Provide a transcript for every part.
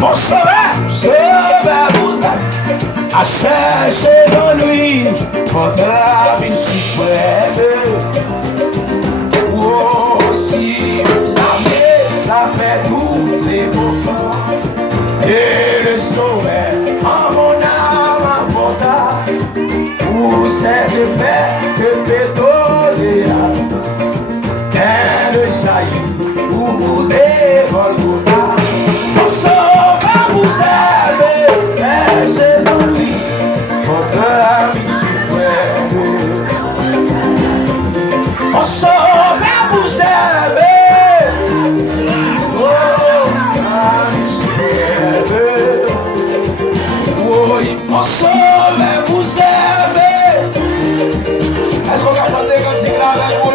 Mon sauveur, sauveur vous êtes, à chercher en lui, votre vie suprême. Oh, si vous savez, la paix tous est pourcent, et le sauveur en mon âme apporta, pour cette paix que pédoléa, elle jaillit pour vous dévoiler. Mon sauveur vous aime, cherchez en lui, votre vie suprême. Mon sauveur vous aime, oh, vie suprême. Oui, mon sauveur vous aime. Est-ce qu'on va chanter comme si là avec vous?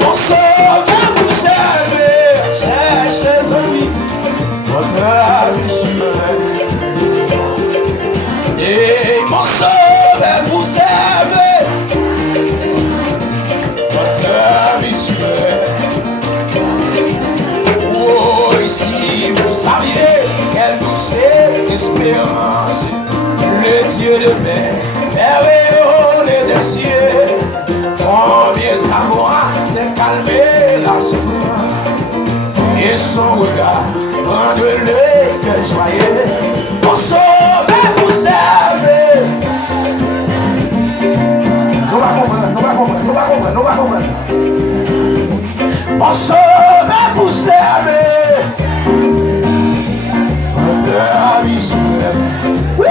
Mon sauveur vous aime, cherchez en lui votre vie suprême. Et mon sauveur vous aime, votre vie suprême. Oh, et si vous saviez quelle douce espérance le Dieu de paix fait rayonner des cieux, combien savoir c'est calmer la souffrance, et son regard rendre le cœur joyeux. Mon sauveur vous aime. Nous va comprendre. Mon sauveur vous aime. Votre vie suprême. Oh,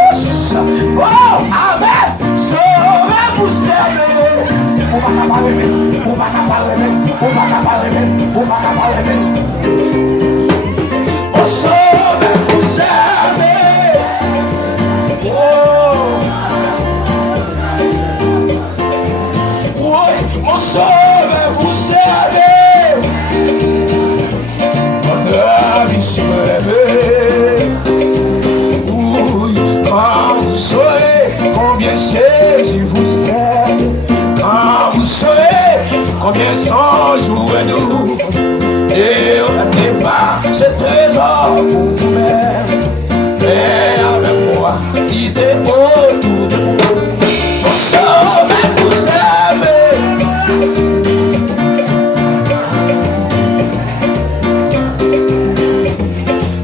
amen. Sauveur vous aime. On va pas parler, on va pas parler, on va pas parler, on va pas parler. Mon sauveur vous aime. Oh, oui, mon sauveur vous aime. Votre vie suprême. Oui, quand vous saurez combien Jésus vous aime, quand vous saurez combien son jour est nous, et on n'attendez pas ce trésor pour vous-même, mais avec moi, dites autour de vous. Mon sauveur vous aime.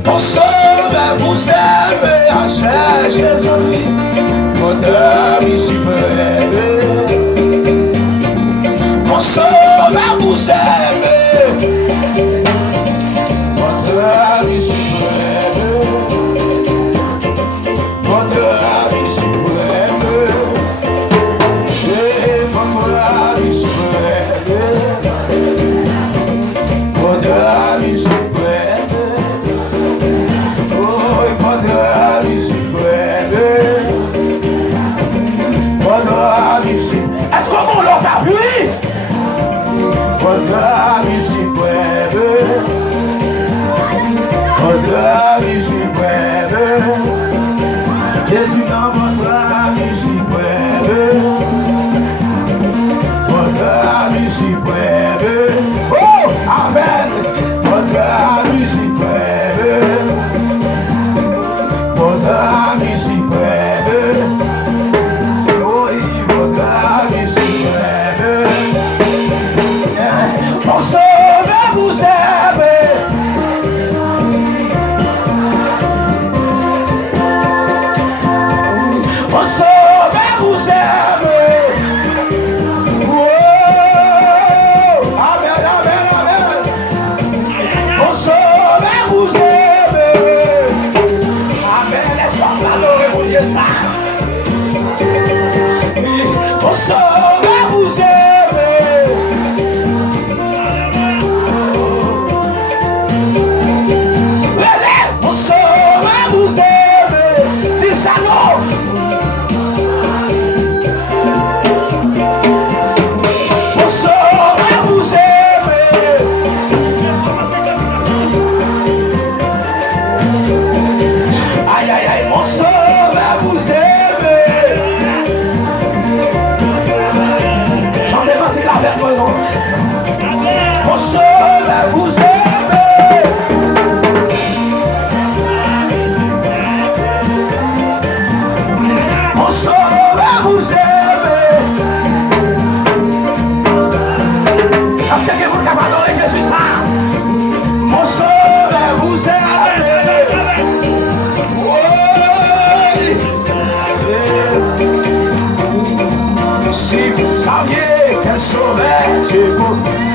Mon sauveur vous aime, à chercher en lui votre vie suprême. Mon sauveur vous aime, votre vie suprême, votre vie suprême, et votre vie suprême, votre vie suprême. Est-ce qu'on l'a appuyé? Votre vie suprême, votre vie suprême, Jésus dans votre vie suprême, votre vie suprême. Oh, amen. Votre vie suprême, votre vie suprême. Mon sauveur vous aime. Alléluia.